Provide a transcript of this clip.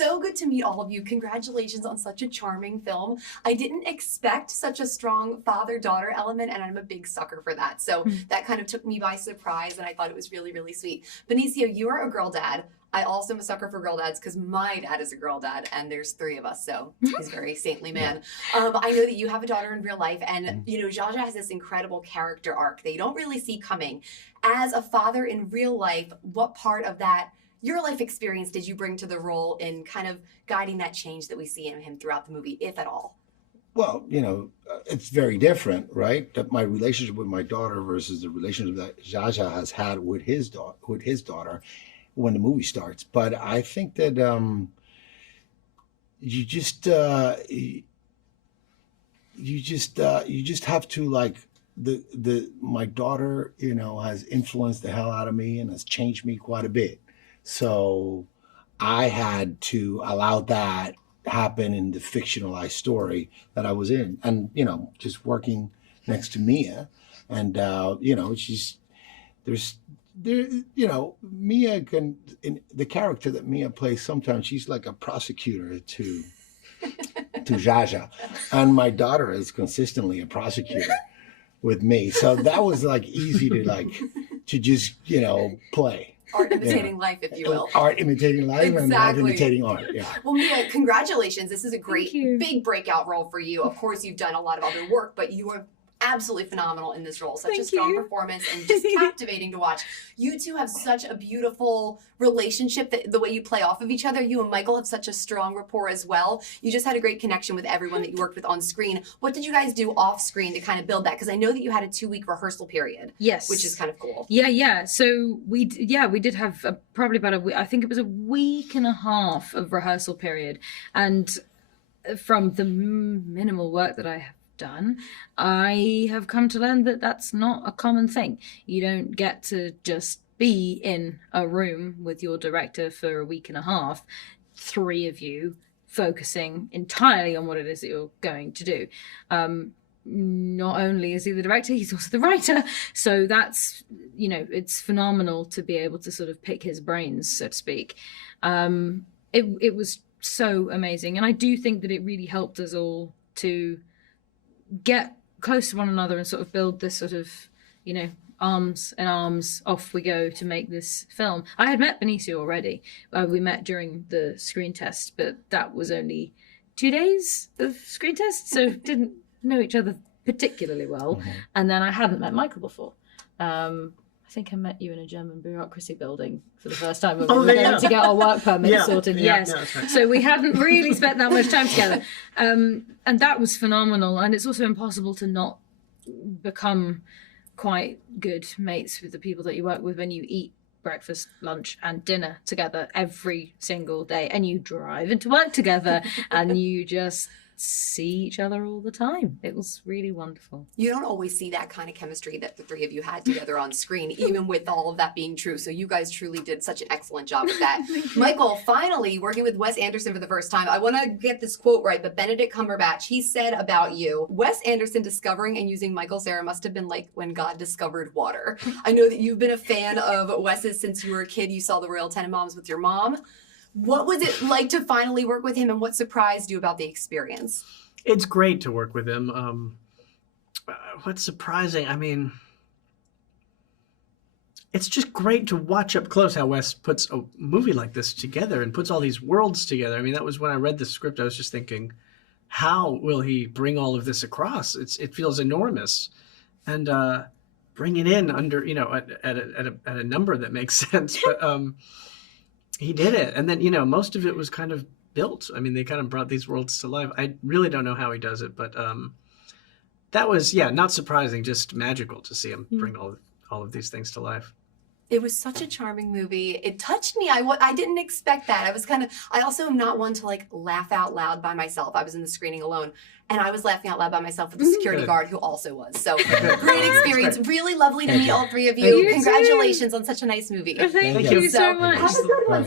So good to meet all of you. Congratulations on such a charming film. I didn't expect such a strong father-daughter element, and I'm a big sucker for that. So that kind of took me by surprise, and I thought it was really, really sweet. Benicio, you are a girl dad. I also am a sucker for girl dads because my dad is a girl dad, and there's 3 of us, so he's a very saintly man. I know that you have a daughter in real life, and you know, Zsa Zsa has this incredible character arc that you don't really see coming. As a father in real life, what part of that your life experience did you bring to the role in kind of guiding that change that we see in him throughout the movie, if at all? Well, you know, it's very different, right? That my relationship with my daughter versus the relationship that Zsa Zsa has had with his daughter when the movie starts. But I think that you just have to, like, my daughter, you know, has influenced the hell out of me and has changed me quite a bit. So I had to allow that happen in the fictionalized story that I was in, and you know, just working next to Mia, and you know, you know, Mia can, in the character that Mia plays, sometimes she's like a prosecutor to Zsa Zsa, and my daughter is consistently a prosecutor with me, so that was like easy to just, you know, play. Art imitating life, if you will. Art imitating life, exactly. And life imitating art, yeah. Well, Mia, congratulations. This is a great, big breakout role for you. Of course, you've done a lot of other work, but you are absolutely phenomenal in this role. Such a strong performance and just captivating to watch. You two have such a beautiful relationship, that the way you play off of each other. You and Michael have such a strong rapport as well. You just had a great connection with everyone that you worked with on screen. What did you guys do off screen to kind of build that? Because I know that you had a 2-week rehearsal period. Yes. Which is kind of cool. Yeah. So we did have probably about a week. I think it was a week and a half of rehearsal period. And from the minimal work that I have done, I have come to learn that that's not a common thing. You don't get to just be in a room with your director for a week and a half, 3 of you focusing entirely on what it is that you're going to do. Not only is he the director, he's also the writer. So that's, you know, it's phenomenal to be able to sort of pick his brains, so to speak. It was so amazing. And I do think that it really helped us all to get close to one another and sort of build this sort of, you know, arms and arms, off we go to make this film. I had met Benicio already. We met during the screen test, but that was only 2 days of screen test, so didn't know each other particularly well. And then I hadn't met Michael before. I think I met you in a German bureaucracy building for the first time when we were going to get our work permit sorted. Yes. Right. So we hadn't really spent that much time together. And that was phenomenal. And it's also impossible to not become quite good mates with the people that you work with when you eat breakfast, lunch and dinner together every single day, and you drive into work together and you just see each other all the time. It was really wonderful. You don't always see that kind of chemistry that the 3 of you had together on screen, even with all of that being true. So you guys truly did such an excellent job with that. Michael, finally working with Wes Anderson for the first time. I want to get this quote right, but Benedict Cumberbatch, he said about you, Wes Anderson discovering and using Michael Cera must have been like when God discovered water. I know that you've been a fan of Wes's since you were a kid. You saw the Royal Tenenbaums with your mom. What was it like to finally work with him, and what surprised you about the experience? It's great to work with him. What's surprising? I mean, it's just great to watch up close how Wes puts a movie like this together and puts all these worlds together. I mean, that was when I read the script, I was just thinking, how will he bring all of this across? It feels enormous. And bring it in under, you know, at a number that makes sense. But he did it. And then, you know, most of it was kind of built. I mean, they kind of brought these worlds to life. I really don't know how he does it, but that was, not surprising, just magical to see him bring all of these things to life. It was such a charming movie. It touched me. I didn't expect that. I also am not one to like laugh out loud by myself. I was in the screening alone, and I was laughing out loud by myself with the security guard who also was. So great experience. Really lovely to meet all 3 of you. Congratulations on such a nice movie. Thank you so much. Have a good one.